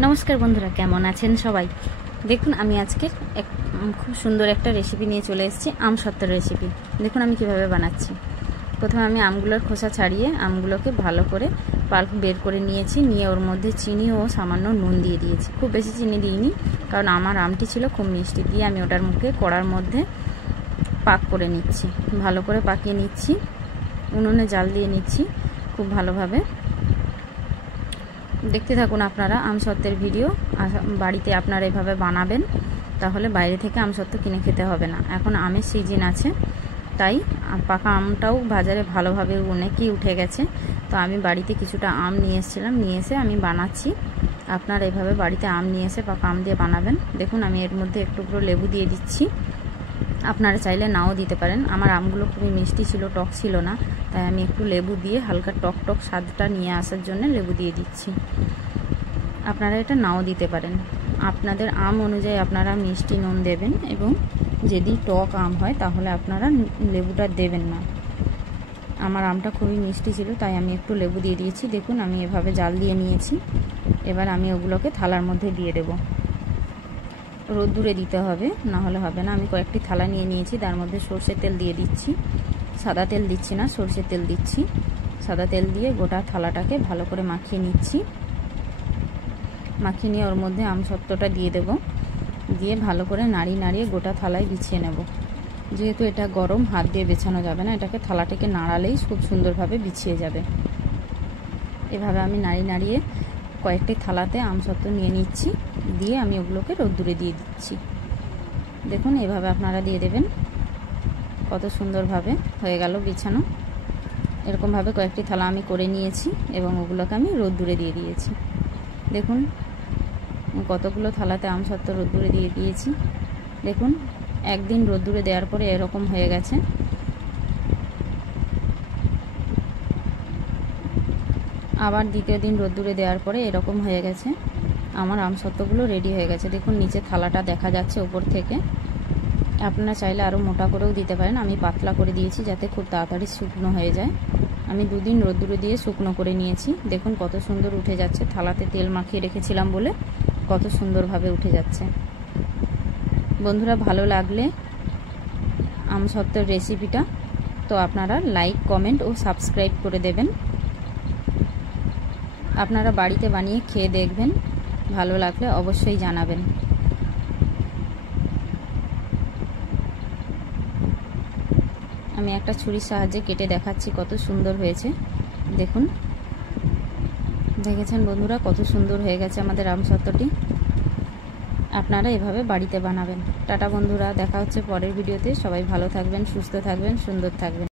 नमस्कार बंधुरा केमन आছেন सबाई। देखुन आमी आजके खूब सुंदर एक रेसिपि निये चले एसेछि आम सत्तर रेसिपि। देखुन आमी किभाबे बानाच्छि। प्रथमे आमी आमगुलोर खोसा छाड़िए आमगुलोके भालो करे पाल्प बेर करे नियेछि, निये ओर मध्य चीनी और सामान्य नुन दिए दिएछि। खूब बेशी चीनी दिइनि कारण आमार आमटी छिलो खूब मिष्टि। दिए आमी ओटार मुखे कड़ार मध्य पाक करे निচ্ছি, भालो करे पाकिয়ে निচ্ছি। उनुने जाल दिए निচ্ছি खूब भालोभाবে। देखते थाकुन आपनारा आम सत्तेर भिडियो। बाड़ीते आपनारा एभाবে बानाबेन, ताहले बाइरे थेके आम सत्तर किने खेते होबे ना। एखन आमेर सिजन आछे ताई पाका आमटाও बाजारे भालोभाবে अनेकই उठे गेছে। तो आमी बाड़ीते किछुटा आम निये एसेছিলাম, निये एसे आमी बानाচ্ছি। आपनारा एभाবে बाड़ीते आम निये एसे पाका आम दिये बानाबेन। देखुन आमी एर मধ্যে एक टुकरो लेबू दिये दिচ্ছি। আপনারা চাইলে নাও দিতে পারেন। আমার আমগুলো খুবই মিষ্টি ছিল, টক ছিল না, তাই আমি একটু লেবু দিয়ে হালকা টক টক স্বাদটা নিয়ে আসার জন্য লেবু দিয়ে দিচ্ছি। আপনারা এটা নাও দিতে পারেন, আপনাদের আম অনুযায়ী আপনারা মিষ্টি নুন দেবেন এবং যদি টক আম হয় তাহলে আপনারা লেবুটা দেবেন না। আমার আমটা খুবই মিষ্টি ছিল তাই আমি একটু লেবু দিয়ে দিয়েছি। দেখুন আমি এভাবে জাল দিয়ে নিয়েছি। এবার আমি ওগুলোকে থালার মধ্যে দিয়ে দেব। রোদ্দুরে দিতে হবে, না হলে হবে না। আমি কয়েকটি থালা নিয়ে নিয়েছি, তার মধ্যে সরষের তেল দিয়ে দিচ্ছি। সাদা তেল দিচ্ছি না, সরষের তেল দিচ্ছি। সাদা তেল দিয়ে গোটা থালাটাকে ভালো করে মাখিয়ে নিচ্ছি। মাখিয়ে নিয়ে ওর মধ্যে আমসত্ত্বটা দিয়ে দেব। দিয়ে ভালো করে নাড়িয়ে নাড়িয়ে গোটা থালায় বিছিয়ে নেব। যেহেতু এটা গরম, হাত দিয়ে বেছানো যাবে না, এটাকে থালাটাকে নাড়ালেই খুব সুন্দরভাবে বিছিয়ে যাবে। এভাবে আমি নাড়িয়ে নাড়িয়ে কয়েকটি থালাতে আমসত্ত্ব নিয়ে নিচ্ছি। দিয়ে আমি ওগুলোকে রোদ্দুরে দিয়ে দিচ্ছি। দেখুন এভাবে আপনারা দিয়ে দেবেন। কত সুন্দরভাবে হয়ে গেল বিছানো। এরকমভাবে কয়েকটি থালা আমি করে নিয়েছি এবং ওগুলোকে আমি রোদ্দুরে দিয়ে দিয়েছি। দেখুন কতগুলো থালাতে আমসত্ত্ব রোদ্দুরে দিয়ে দিয়েছি। দেখুন একদিন রোদ্দুরে দেওয়ার পরে এরকম হয়ে গেছে। আবার দ্বিতীয় দিন রোদ্দুরে দেওয়ার পরে এরকম হয়ে গেছে। আমার আমসত্ত্বগুলো রেডি হয়ে গেছে। দেখুন নিচে থালাটা দেখা যাচ্ছে উপর থেকে। আপনারা চাইলে আরও মোটা করেও দিতে পারেন, আমি পাতলা করে দিয়েছি যাতে খুব তাড়াতাড়ি শুকনো হয়ে যায়। আমি দুদিন রোদ্দুরে দিয়ে শুকনো করে নিয়েছি। দেখুন কত সুন্দর উঠে যাচ্ছে, থালাতে তেল মাখিয়ে রেখেছিলাম বলে কত সুন্দরভাবে উঠে যাচ্ছে। বন্ধুরা ভালো লাগলে আমসত্ত্বের রেসিপিটা তো আপনারা লাইক, কমেন্ট ও সাবস্ক্রাইব করে দেবেন। আপনারা বাড়িতে বানিয়ে খেয়ে দেখবেন, ভালো লাগলে অবশ্যই জানাবেন। আমি একটা ছুরির সাহায্যে কেটে দেখাচ্ছি কত সুন্দর হয়েছে। দেখুন দেখেছেন বন্ধুরা কত সুন্দর হয়ে গেছে আমাদের আমসত্ত্বটি। আপনারা এভাবে বাড়িতে বানাবেন। টাটা বন্ধুরা, দেখা হচ্ছে পরের ভিডিওতে। সবাই ভালো থাকবেন, সুস্থ থাকবেন, সুন্দর থাকবেন।